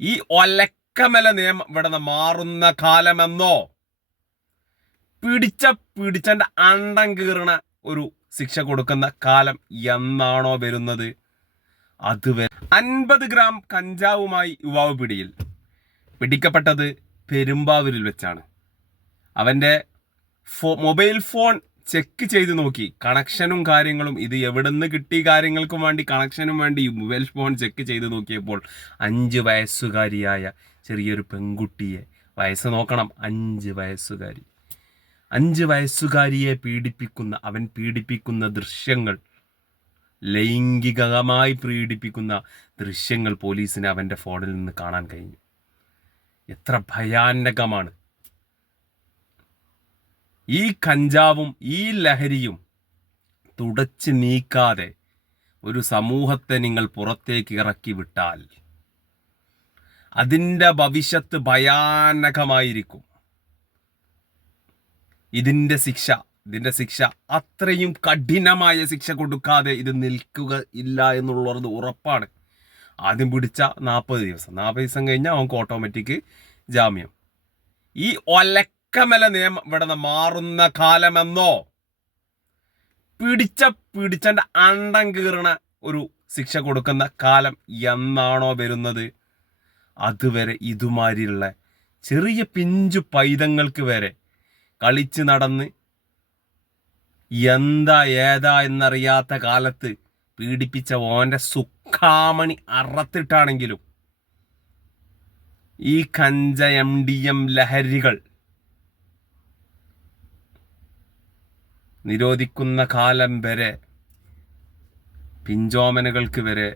ഈ ഒലക്കമല നിയമം ഇവിടെ മാറുന്ന കാലമെന്നോ? പിടിച്ചന്റെ അണ്ടം കീറണ ഒരു ശിക്ഷ കൊടുക്കുന്ന കാലം എന്നാണോ വരുന്നത്? അതുവരെ 50 ഗ്രാം കഞ്ചാവുമായി യുവാവ് പിടിക്കപ്പെട്ടത് പെരുമ്പാവൂരിൽ വെച്ചാണ്. അവന്റെ മൊബൈൽ ഫോൺ ചെക്ക് ചെയ്ത് നോക്കി, കണക്ഷനും കാര്യങ്ങളും, ഇത് എവിടെ നിന്ന് കിട്ടി കാര്യങ്ങൾക്കും വേണ്ടി കണക്ഷനും വേണ്ടി മൊബൈൽ ഫോൺ ചെക്ക് ചെയ്ത് നോക്കിയപ്പോൾ 5 വയസ്സുകാരിയായ ചെറിയൊരു പെൺകുട്ടിയെ, വയസ്സ് നോക്കണം, 5 വയസ്സുകാരി, 5 വയസ്സുകാരിയെ അവൻ പീഡിപ്പിക്കുന്ന ദൃശ്യങ്ങൾ, ലൈംഗികമായി പീഡിപ്പിക്കുന്ന ദൃശ്യങ്ങൾ പോലീസിന് അവൻ്റെ ഫോണിൽ നിന്ന് കാണാൻ കഴിഞ്ഞു. എത്ര ഭയാനകമാണ്! ഈ കഞ്ചാവും ഈ ലഹരിയും തുടച്ചു നീക്കാതെ ഒരു സമൂഹത്തെ നിങ്ങൾ പുറത്തേക്ക് ഇറക്കി വിട്ടാൽ അതിൻ്റെ ഭവിഷ്യത്ത് ഭയാനകമായിരിക്കും. ഇതിൻ്റെ ശിക്ഷ അത്രയും കഠിനമായ ശിക്ഷ കൊടുക്കാതെ ഇത് നിൽക്കുക ഇല്ല എന്നുള്ളത് ഉറപ്പാണ്. ആദ്യം പിടിച്ച 40 ദിവസം കഴിഞ്ഞാൽ അവർക്ക് ഓട്ടോമാറ്റിക് ജാമ്യം. ഈ ഒലക്കമല നിയമം ഇവിടെ മാറുന്ന കാലമെന്നോ? പിടിച്ചന്റെ അണ്ടം കീറണ ഒരു ശിക്ഷ കൊടുക്കുന്ന കാലം എന്നാണോ വരുന്നത്? അതുവരെ ഇതുമാതിരിയുള്ള ചെറിയ പിഞ്ചു പൈതങ്ങൾക്ക് വരെ കളിച്ച് നടന്ന് എന്താ ഏതാ എന്നറിയാത്ത കാലത്ത് പീഡിപ്പിച്ച ഓൻ്റെ സുക്കാമണി അറത്തിട്ടാണെങ്കിലും ഈ കഞ്ച MDM ലഹരികൾ നിരോധിക്കുന്ന കാലം വരെ പിഞ്ചോമനകൾക്ക് വരെ